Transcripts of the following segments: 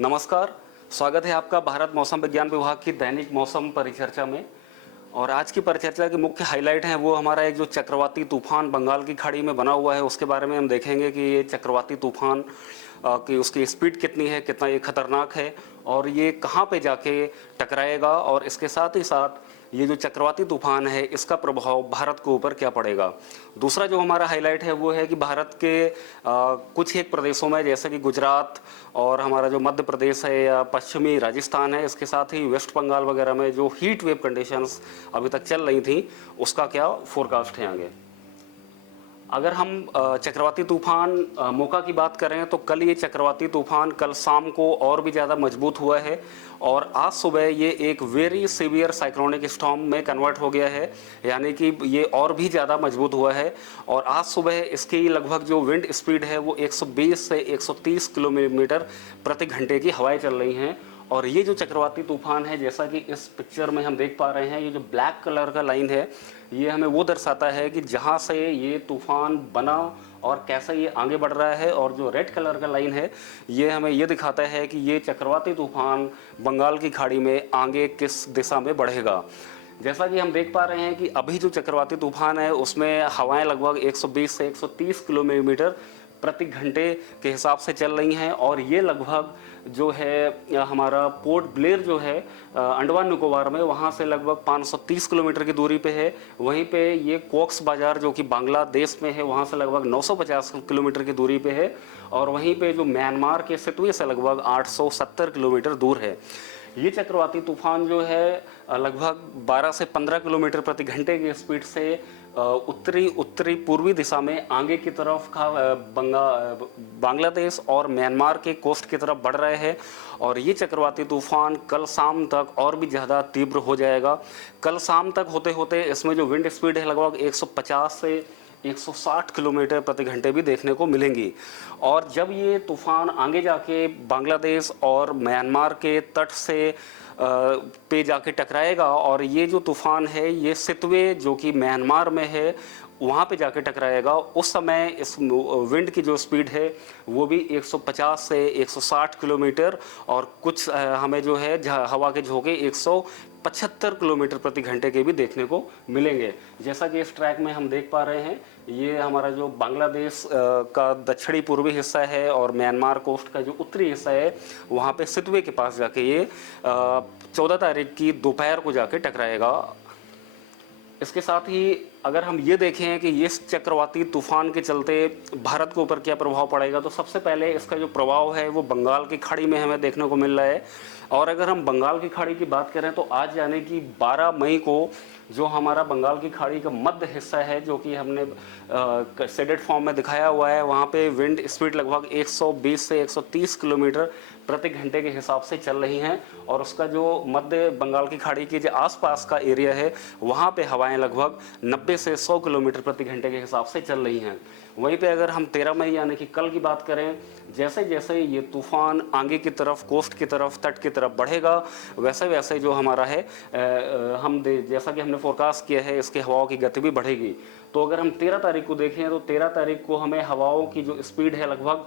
नमस्कार, स्वागत है आपका भारत मौसम विज्ञान विभाग की दैनिक मौसम परिचर्चा में। और आज की परिचर्चा की मुख्य हाईलाइट है वो हमारा एक जो चक्रवाती तूफान बंगाल की खाड़ी में बना हुआ है उसके बारे में हम देखेंगे कि ये चक्रवाती तूफान की उसकी स्पीड कितनी है, कितना ये खतरनाक है और ये कहाँ पे जाके टकराएगा, और इसके साथ ही साथ ये जो चक्रवाती तूफान है इसका प्रभाव भारत के ऊपर क्या पड़ेगा। दूसरा जो हमारा हाईलाइट है वो है कि भारत के कुछ एक प्रदेशों में जैसे कि गुजरात और हमारा जो मध्य प्रदेश है या पश्चिमी राजस्थान है, इसके साथ ही वेस्ट बंगाल वगैरह में जो हीट वेव कंडीशंस अभी तक चल रही थी उसका क्या फोरकास्ट है आगे। अगर हम चक्रवाती तूफान मोका की बात करें तो कल ये चक्रवाती तूफान कल शाम को और भी ज़्यादा मजबूत हुआ है और आज सुबह ये एक वेरी सीवियर साइक्लोनिक स्टॉर्म में कन्वर्ट हो गया है, यानी कि ये और भी ज़्यादा मजबूत हुआ है। और आज सुबह इसकी लगभग जो विंड स्पीड है वो 120 से 130 किलोमीटर प्रति घंटे की हवाएं चल रही हैं। और ये जो चक्रवाती तूफान है, जैसा कि इस पिक्चर में हम देख पा रहे हैं, ये जो ब्लैक कलर का लाइन है ये हमें वो दर्शाता है कि जहाँ से ये तूफान बना और कैसे ये आगे बढ़ रहा है, और जो रेड कलर का लाइन है ये हमें ये दिखाता है कि ये चक्रवाती तूफान बंगाल की खाड़ी में आगे किस दिशा में बढ़ेगा। जैसा कि हम देख पा रहे हैं कि अभी जो चक्रवाती तूफान है उसमें हवाएं लगभग 120 से 130 किलोमीटर प्रति घंटे के हिसाब से चल रही हैं, और ये लगभग जो है हमारा पोर्ट ब्लेयर जो है अंडमान निकोबार में, वहाँ से लगभग 530 किलोमीटर की दूरी पे है। वहीं पे ये कॉक्स बाजार जो कि बांग्लादेश में है वहाँ से लगभग 950 किलोमीटर की दूरी पे है, और वहीं पे जो म्यांमार के सितवे से लगभग 870 किलोमीटर दूर है। ये चक्रवाती तूफान जो है लगभग 12 से 15 किलोमीटर प्रति घंटे की स्पीड से उत्तरी पूर्वी दिशा में आगे की तरफ का बांग्लादेश और म्यांमार के कोस्ट की तरफ बढ़ रहे हैं। और ये चक्रवाती तूफान कल शाम तक और भी ज़्यादा तीव्र हो जाएगा। कल शाम तक होते होते इसमें जो विंड स्पीड है लगभग 150 से 160 किलोमीटर प्रति घंटे भी देखने को मिलेंगी। और जब ये तूफान आगे जाके बांग्लादेश और म्यांमार के तट से पे जाके टकराएगा, और ये जो तूफान है ये सितवे जो कि म्यांमार में है वहाँ पे जाके टकराएगा, उस समय इस विंड की जो स्पीड है वो भी 150 से 160 किलोमीटर, और कुछ हमें जो है हवा के झोंके 175 किलोमीटर प्रति घंटे के भी देखने को मिलेंगे। जैसा कि इस ट्रैक में हम देख पा रहे हैं, ये हमारा जो बांग्लादेश का दक्षिणी पूर्वी हिस्सा है और म्यांमार कोस्ट का जो उत्तरी हिस्सा है वहाँ पे सितवे के पास जाके ये 14 तारीख की दोपहर को जाके टकराएगा। इसके साथ ही अगर हम ये देखें कि ये चक्रवाती तूफान के चलते भारत के ऊपर क्या प्रभाव पड़ेगा, तो सबसे पहले इसका जो प्रभाव है वो बंगाल की खाड़ी में हमें देखने को मिल रहा है। और अगर हम बंगाल की खाड़ी की बात करें तो आज यानी कि 12 मई को जो हमारा बंगाल की खाड़ी का मध्य हिस्सा है जो कि हमने शेडेड फॉर्म में दिखाया हुआ है, वहाँ पे विंड स्पीड लगभग 120 से 130 किलोमीटर प्रति घंटे के हिसाब से चल रही हैं। और उसका जो मध्य बंगाल की खाड़ी के जो आसपास का एरिया है वहाँ पे हवाएं लगभग 90 से 100 किलोमीटर प्रति घंटे के हिसाब से चल रही हैं। वहीं पे अगर हम 13 मई यानी कि कल की बात करें, जैसे जैसे ये तूफान आगे की तरफ कोस्ट की तरफ तट की तरफ बढ़ेगा वैसे वैसे जो हमारा है जैसा कि हमने फोरकास्ट किया है इसकी हवाओं की गति भी बढ़ेगी। तो अगर हम 13 तारीख को देखें तो 13 तारीख को हमें हवाओं की जो स्पीड है लगभग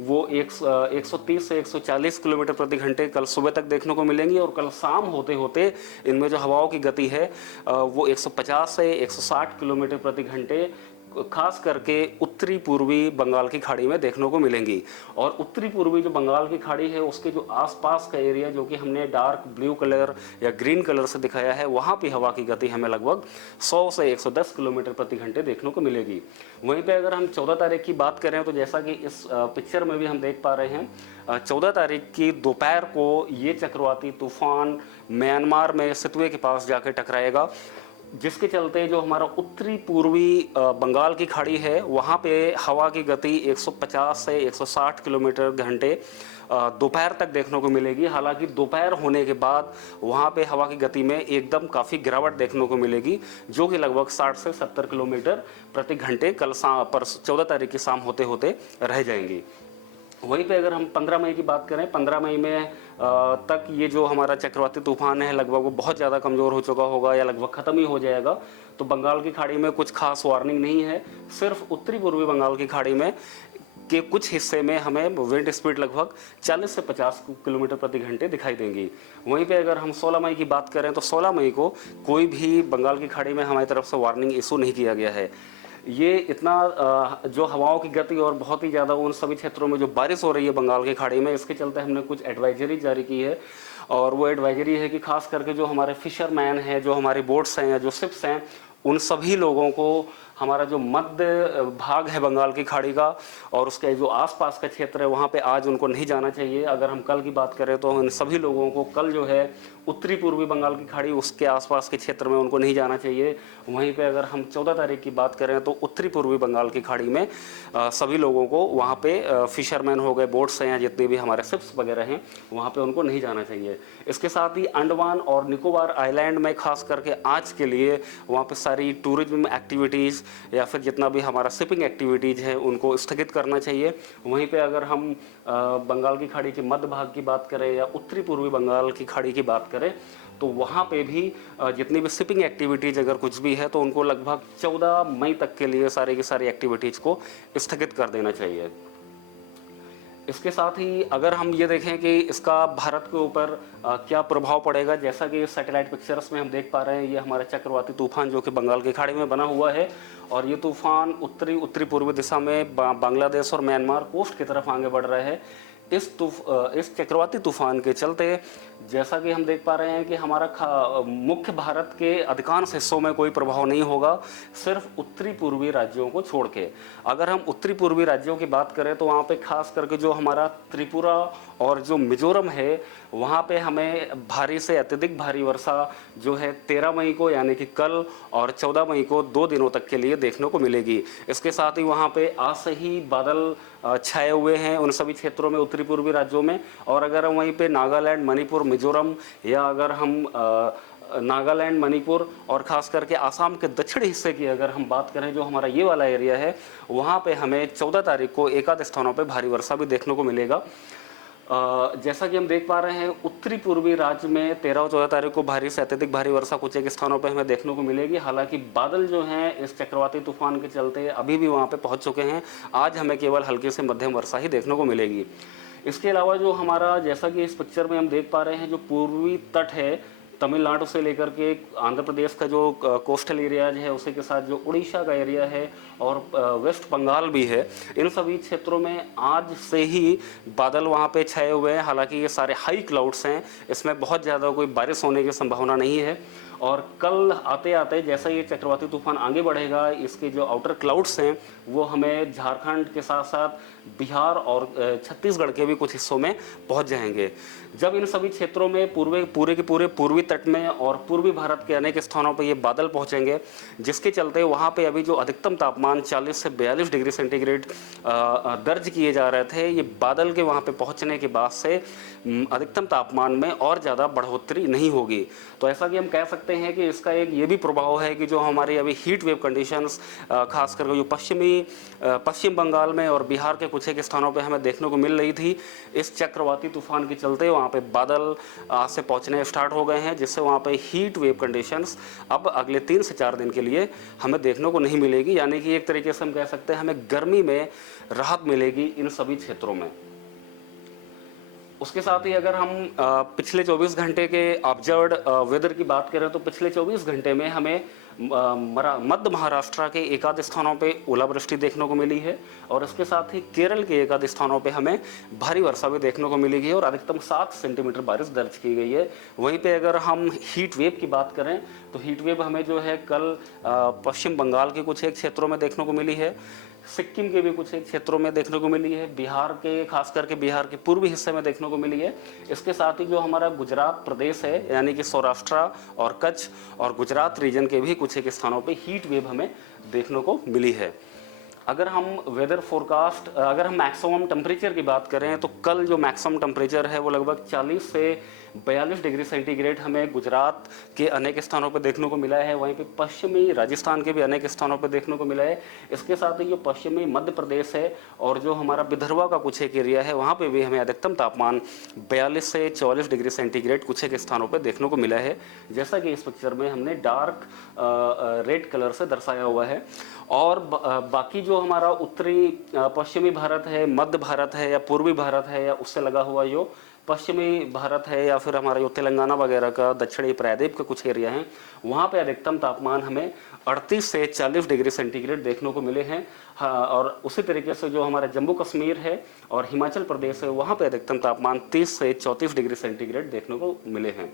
वो 130 से 140 किलोमीटर प्रति घंटे कल सुबह तक देखने को मिलेंगी, और कल शाम होते होते इनमें जो हवाओं की गति है वो 150 से 160 किलोमीटर प्रति घंटे खास करके उत्तरी पूर्वी बंगाल की खाड़ी में देखने को मिलेंगी। और उत्तरी पूर्वी जो बंगाल की खाड़ी है उसके जो आसपास का एरिया जो कि हमने डार्क ब्लू कलर या ग्रीन कलर से दिखाया है वहाँ पे हवा की गति हमें लगभग 100 से 110 किलोमीटर प्रति घंटे देखने को मिलेगी। वहीं पे अगर हम 14 तारीख की बात करें तो जैसा कि इस पिक्चर में भी हम देख पा रहे हैं, 14 तारीख की दोपहर को ये चक्रवाती तूफान म्यांमार में सितवे के पास जाकर टकराएगा, जिसके चलते जो हमारा उत्तरी पूर्वी बंगाल की खाड़ी है वहाँ पे हवा की गति 150 से 160 किलोमीटर घंटे दोपहर तक देखने को मिलेगी। हालांकि दोपहर होने के बाद वहाँ पे हवा की गति में एकदम काफ़ी गिरावट देखने को मिलेगी, जो कि लगभग 60 से 70 किलोमीटर प्रति घंटे कल 14 तारीख की शाम होते होते रह जाएंगी। वहीं पे अगर हम 15 मई की बात करें, 15 मई में तक ये जो हमारा चक्रवाती तूफान है लगभग वो बहुत ज़्यादा कमज़ोर हो चुका होगा या लगभग ख़त्म ही हो जाएगा। तो बंगाल की खाड़ी में कुछ खास वार्निंग नहीं है, सिर्फ उत्तरी पूर्वी बंगाल की खाड़ी में के कुछ हिस्से में हमें विंड स्पीड लगभग 40 से 50 किलोमीटर प्रति घंटे दिखाई देंगी। वहीं पे अगर हम 16 मई की बात करें तो 16 मई को कोई भी बंगाल की खाड़ी में हमारी तरफ से वार्निंग इशू नहीं किया गया है। ये इतना जो हवाओं की गति और बहुत ही ज़्यादा उन सभी क्षेत्रों में जो बारिश हो रही है बंगाल की खाड़ी में, इसके चलते हमने कुछ एडवाइजरी जारी की है। और वो एडवाइजरी है कि खास करके जो हमारे फिशरमैन हैं, जो हमारे बोट्स हैं या जो शिप्स हैं, उन सभी लोगों को हमारा जो मध्य भाग है बंगाल की खाड़ी का और उसके जो आसपास का क्षेत्र है वहाँ पे आज उनको नहीं जाना चाहिए। अगर हम कल की बात करें तो इन सभी लोगों को कल जो है उत्तरी पूर्वी बंगाल की खाड़ी उसके आसपास के क्षेत्र में उनको नहीं जाना चाहिए। वहीं पे अगर हम 14 तारीख की बात करें तो उत्तरी पूर्वी बंगाल की खाड़ी में सभी लोगों को वहाँ पे फिशरमैन हो गए, बोट्स हैं या जितने भी हमारे शिप्स वगैरह हैं, वहाँ पे उनको नहीं जाना चाहिए। इसके साथ ही अंडमान और निकोबार आइलैंड में खास करके आज के लिए वहाँ पे सारी टूरिज्म एक्टिविटीज़ या फिर जितना भी हमारा शिपिंग एक्टिविटीज़ है उनको स्थगित करना चाहिए। वहीं पे अगर हम बंगाल की खाड़ी के मध्य भाग की बात करें या उत्तरी पूर्वी बंगाल की खाड़ी की बात करें तो वहाँ पे भी जितनी भी शिपिंग एक्टिविटीज़ अगर कुछ भी है तो उनको लगभग 14 मई तक के लिए सारी की सारी एक्टिविटीज़ को स्थगित कर देना चाहिए। इसके साथ ही अगर हम ये देखें कि इसका भारत के ऊपर क्या प्रभाव पड़ेगा, जैसा कि सैटेलाइट पिक्चर्स में हम देख पा रहे हैं, ये हमारा चक्रवाती तूफान जो कि बंगाल की खाड़ी में बना हुआ है और ये तूफान उत्तरी पूर्वी दिशा में बांग्लादेश और म्यांमार कोस्ट की तरफ आगे बढ़ रहा है। इस चक्रवाती तूफान के चलते जैसा कि हम देख पा रहे हैं कि हमारा मुख्य भारत के अधिकांश हिस्सों में कोई प्रभाव नहीं होगा, सिर्फ उत्तरी पूर्वी राज्यों को छोड़ के। अगर हम उत्तरी पूर्वी राज्यों की बात करें तो वहाँ पे खास करके जो हमारा त्रिपुरा और जो मिजोरम है वहाँ पे हमें भारी से अत्यधिक भारी वर्षा जो है 13 मई को यानी कि कल और 14 मई को 2 दिनों तक के लिए देखने को मिलेगी। इसके साथ ही वहाँ पे आज से ही बादल छाए हुए हैं उन सभी क्षेत्रों में उत्तरी पूर्वी राज्यों में। और अगर हम वहीं पे नागालैंड, मणिपुर, मिजोरम या अगर हम नागालैंड, मणिपुर और ख़ास करके आसाम के दक्षिणी हिस्से की अगर हम बात करें, जो हमारा ये वाला एरिया है, वहाँ पे हमें 14 तारीख को एकाध स्थानों पे भारी वर्षा भी देखने को मिलेगा। जैसा कि हम देख पा रहे हैं उत्तरी पूर्वी राज्य में 13 और 14 तारीख को भारी से अत्यधिक भारी वर्षा कुछ एक स्थानों पर हमें देखने को मिलेगी। हालांकि बादल जो हैं इस चक्रवाती तूफान के चलते अभी भी वहाँ पे पहुँच चुके हैं। आज हमें केवल हल्की से मध्यम वर्षा ही देखने को मिलेगी। इसके अलावा जो हमारा, जैसा कि इस पिक्चर में हम देख पा रहे हैं, जो पूर्वी तट है तमिलनाडु से लेकर के आंध्र प्रदेश का जो कोस्टल एरियाज है, उसी के साथ जो उड़ीसा का एरिया है और वेस्ट बंगाल भी है, इन सभी क्षेत्रों में आज से ही बादल वहाँ पे छाए हुए हैं। हालांकि ये सारे हाई क्लाउड्स हैं, इसमें बहुत ज़्यादा कोई बारिश होने की संभावना नहीं है। और कल आते आते जैसा ये चक्रवाती तूफान आगे बढ़ेगा, इसके जो आउटर क्लाउड्स हैं वो हमें झारखंड के साथ साथ बिहार और छत्तीसगढ़ के भी कुछ हिस्सों में पहुंच जाएंगे। जब इन सभी क्षेत्रों में पूरे के पूरे पूर्वी तट में और पूर्वी भारत के अनेक स्थानों पर ये बादल पहुंचेंगे, जिसके चलते वहाँ पे अभी जो अधिकतम तापमान 40 से 42 डिग्री सेंटीग्रेड दर्ज किए जा रहे थे, ये बादल के वहाँ पे पहुँचने के बाद से अधिकतम तापमान में और ज़्यादा बढ़ोतरी नहीं होगी। तो ऐसा कि हम कह सकते हैं कि इसका एक ये भी प्रभाव है कि जो हमारी अभी हीट वेव कंडीशंस खास करके जो पश्चिम बंगाल में और बिहार के कुछ एक स्थानों पे हमें देखने को मिल रही थी, इस चक्रवाती तूफान के चलते वहाँ पे बादल आज से पहुँचने स्टार्ट हो गए हैं, जिससे वहाँ पे हीट वेव कंडीशंस अब अगले 3 से 4 दिन के लिए हमें देखने को नहीं मिलेगी। यानी कि एक तरीके से हम कह सकते हैं हमें गर्मी में राहत मिलेगी इन सभी क्षेत्रों में। उसके साथ ही अगर हम पिछले 24 घंटे के ऑब्जर्व्ड वेदर की बात करें तो पिछले 24 घंटे में हमें मध्य महाराष्ट्र के एकाध स्थानों पे ओलावृष्टि देखने को मिली है और इसके साथ ही केरल के एकाध स्थानों पे हमें भारी वर्षा भी देखने को मिली है और अधिकतम 7 सेंटीमीटर बारिश दर्ज की गई है। वहीं पे अगर हम हीट वेव की बात करें तो हीट वेव हमें जो है कल पश्चिम बंगाल के कुछ एक क्षेत्रों में देखने को मिली है, सिक्किम के भी कुछ एक क्षेत्रों में देखने को मिली है, बिहार के खास करके बिहार के पूर्वी हिस्से में देखने को मिली है। इसके साथ ही जो हमारा गुजरात प्रदेश है यानी कि सौराष्ट्र और कच्छ और गुजरात रीजन के भी कुछ एक स्थानों पे हीट वेव हमें देखने को मिली है। अगर हम वेदर फोरकास्ट, अगर हम मैक्सिमम टेम्परेचर की बात करें तो कल जो मैक्सिमम टेम्परेचर है वो लगभग 40 से 42 डिग्री सेंटीग्रेड हमें गुजरात के अनेक स्थानों पर देखने को मिला है। वहीं पे पश्चिमी राजस्थान के भी अनेक स्थानों पर देखने को मिला है। इसके साथ ही जो पश्चिमी मध्य प्रदेश है और जो हमारा विदर्भा का कुछ एक एरिया है वहाँ पे भी हमें अधिकतम तापमान 42 से 44 डिग्री सेंटीग्रेड कुछ एक स्थानों पर देखने को मिला है, जैसा कि इस पिक्चर में हमने डार्क रेड कलर से दर्शाया हुआ है। और बाकी जो जो हमारा उत्तरी पश्चिमी भारत है, मध्य भारत है या पूर्वी भारत है या उससे लगा हुआ जो पश्चिमी भारत है या फिर हमारा जो तेलंगाना वगैरह का दक्षिणी प्रायद्वीप का कुछ एरिया है, वहाँ पे अधिकतम तापमान हमें 38 से 40 डिग्री सेंटीग्रेड देखने को मिले हैं। हाँ, और उसी तरीके से जो हमारा जम्मू कश्मीर है और हिमाचल प्रदेश है, वहाँ पे अधिकतम तापमान 30 से 34 डिग्री सेंटीग्रेड देखने को मिले हैं।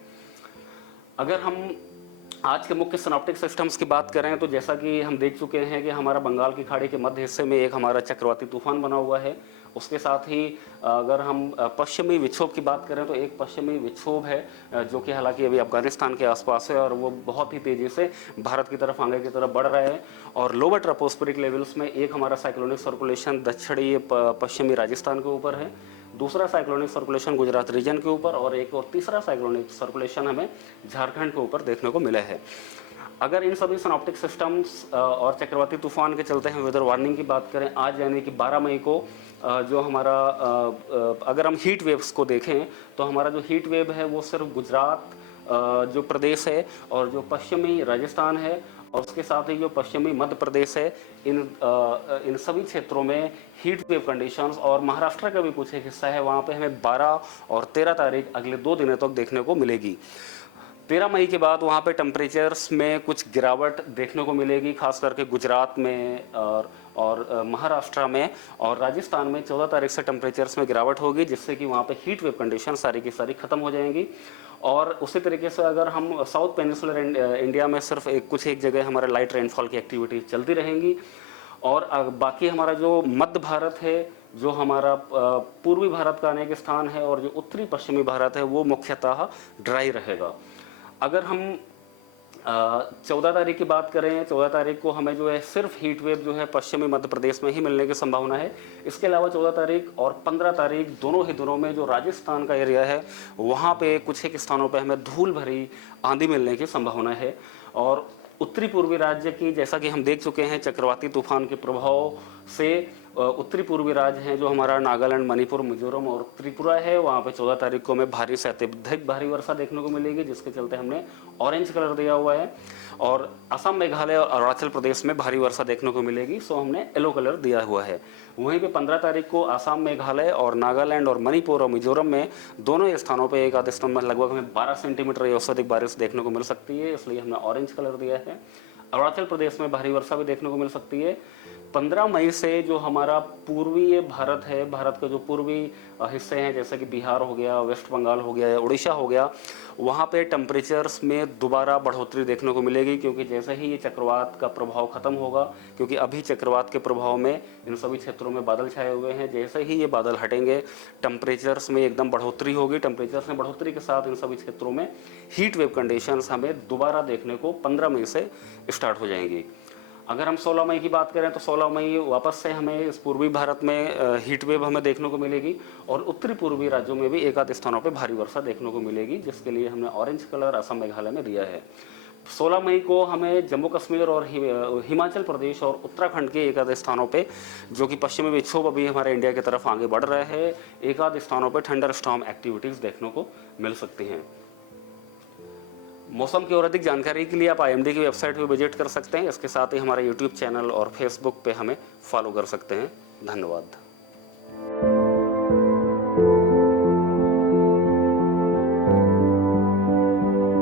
अगर हम आज के मुख्य सिनॉप्टिक सिस्टम्स की बात करें तो जैसा कि हम देख चुके हैं कि हमारा बंगाल की खाड़ी के मध्य हिस्से में एक हमारा चक्रवाती तूफान बना हुआ है। उसके साथ ही अगर हम पश्चिमी विक्षोभ की बात करें तो एक पश्चिमी विक्षोभ है जो कि हालांकि अभी अफगानिस्तान के आसपास है और वो बहुत ही तेज़ी से भारत की तरफ आगे की तरफ बढ़ रहा है। और लोअर ट्रोपोस्फेरिक लेवल्स में एक हमारा साइक्लोनिक सर्कुलेशन दक्षिणी पश्चिमी राजस्थान के ऊपर है, दूसरा साइक्लोनिक सर्कुलेशन गुजरात रीजन के ऊपर और एक और तीसरा साइक्लोनिक सर्कुलेशन हमें झारखंड के ऊपर देखने को मिला है। अगर इन सभी सिनॉप्टिक सिस्टम्स और चक्रवाती तूफान के चलते हैं वेदर वार्निंग की बात करें, आज यानी कि 12 मई को जो हमारा अगर हम हीट वेव्स को देखें तो हमारा जो हीट वेव है वो सिर्फ गुजरात जो प्रदेश है और जो पश्चिमी राजस्थान है और उसके साथ ही जो पश्चिमी मध्य प्रदेश है, इन सभी क्षेत्रों में हीट वेव कंडीशंस और महाराष्ट्र का भी कुछ एक हिस्सा है, वहाँ पे हमें 12 और 13 तारीख अगले 2 दिनों तक देखने को मिलेगी। 13 मई के बाद वहाँ पे टेम्परेचर्स में कुछ गिरावट देखने को मिलेगी, खास करके गुजरात में और महाराष्ट्र में और राजस्थान में 14 तारीख से टेम्परेचर्स में गिरावट होगी, जिससे कि वहाँ पे हीट वेव कंडीशन सारी की सारी ख़त्म हो जाएंगी। और उसी तरीके से अगर हम साउथ पेनिसुलर इंडिया में सिर्फ कुछ एक जगह हमारे लाइट रेनफॉल की एक्टिविटी चलती रहेंगी और बाकी हमारा जो मध्य भारत है, जो हमारा पूर्वी भारत का अनेक स्थान है और जो उत्तरी पश्चिमी भारत है वो मुख्यतः ड्राई रहेगा। अगर हम 14 तारीख की बात करें, 14 तारीख को हमें जो है सिर्फ हीट वेव जो है पश्चिमी मध्य प्रदेश में ही मिलने की संभावना है। इसके अलावा 14 तारीख और 15 तारीख दोनों ही दिनों में जो राजस्थान का एरिया है वहाँ पे कुछ एक स्थानों पे हमें धूल भरी आंधी मिलने की संभावना है। और उत्तरी पूर्वी राज्य की, जैसा कि हम देख चुके हैं चक्रवाती तूफान के प्रभाव से उत्तरी पूर्वी राज्य हैं जो हमारा नागालैंड, मणिपुर, मिजोरम और त्रिपुरा है, वहाँ पे 14 तारीख को हमें भारी से अत्यधिक भारी वर्षा देखने को मिलेगी, जिसके चलते हमने ऑरेंज कलर दिया हुआ है। और असम, मेघालय और अरुणाचल प्रदेश में भारी वर्षा देखने को मिलेगी, सो हमने येलो कलर दिया हुआ है। वहीं पे 15 तारीख को असम, मेघालय और नागालैंड और मणिपुर और मिजोरम में दोनों स्थानों पे एक आधे स्थान में लगभग हमें 12 सेंटीमीटर या उससे अधिक बारिश देखने को मिल सकती है, इसलिए हमने ऑरेंज कलर दिया है। अरुणाचल प्रदेश में भारी वर्षा भी देखने को मिल सकती है। 15 मई से जो हमारा पूर्वी भारत है, भारत के जो पूर्वी हिस्से हैं जैसे कि बिहार हो गया, वेस्ट बंगाल हो गया या उड़ीसा हो गया, वहाँ पे टेम्परेचर्स में दोबारा बढ़ोतरी देखने को मिलेगी, क्योंकि जैसे ही ये चक्रवात का प्रभाव खत्म होगा, क्योंकि अभी चक्रवात के प्रभाव में इन सभी क्षेत्रों में बादल छाए हुए हैं, जैसे ही ये बादल हटेंगे टेम्परेचर्स में एकदम बढ़ोतरी होगी। टेम्परेचर्स में बढ़ोतरी के साथ इन सभी क्षेत्रों में हीट वेव कंडीशंस हमें दोबारा देखने को 15 मई से स्टार्ट हो जाएंगी। अगर हम 16 मई की बात करें तो 16 मई वापस से हमें इस पूर्वी भारत में हीट वेव हमें देखने को मिलेगी और उत्तरी पूर्वी राज्यों में भी एक आध स्थानों पे भारी वर्षा देखने को मिलेगी, जिसके लिए हमने ऑरेंज कलर असम, मेघालय में दिया है। 16 मई को हमें जम्मू कश्मीर और हिमाचल प्रदेश और उत्तराखंड के एक आध स्थानों पे, जो कि पश्चिमी विक्षोभ अभी हमारे इंडिया की तरफ आगे बढ़ रहे हैं, एक आध स्थानों पर थंडर स्टॉर्म एक्टिविटीज़ देखने को मिल सकती हैं। मौसम की और अधिक जानकारी के लिए आप IMD की वेबसाइट पर विजिट कर सकते हैं। इसके साथ ही हमारा YouTube चैनल और Facebook पे हमें फॉलो कर सकते हैं। धन्यवाद।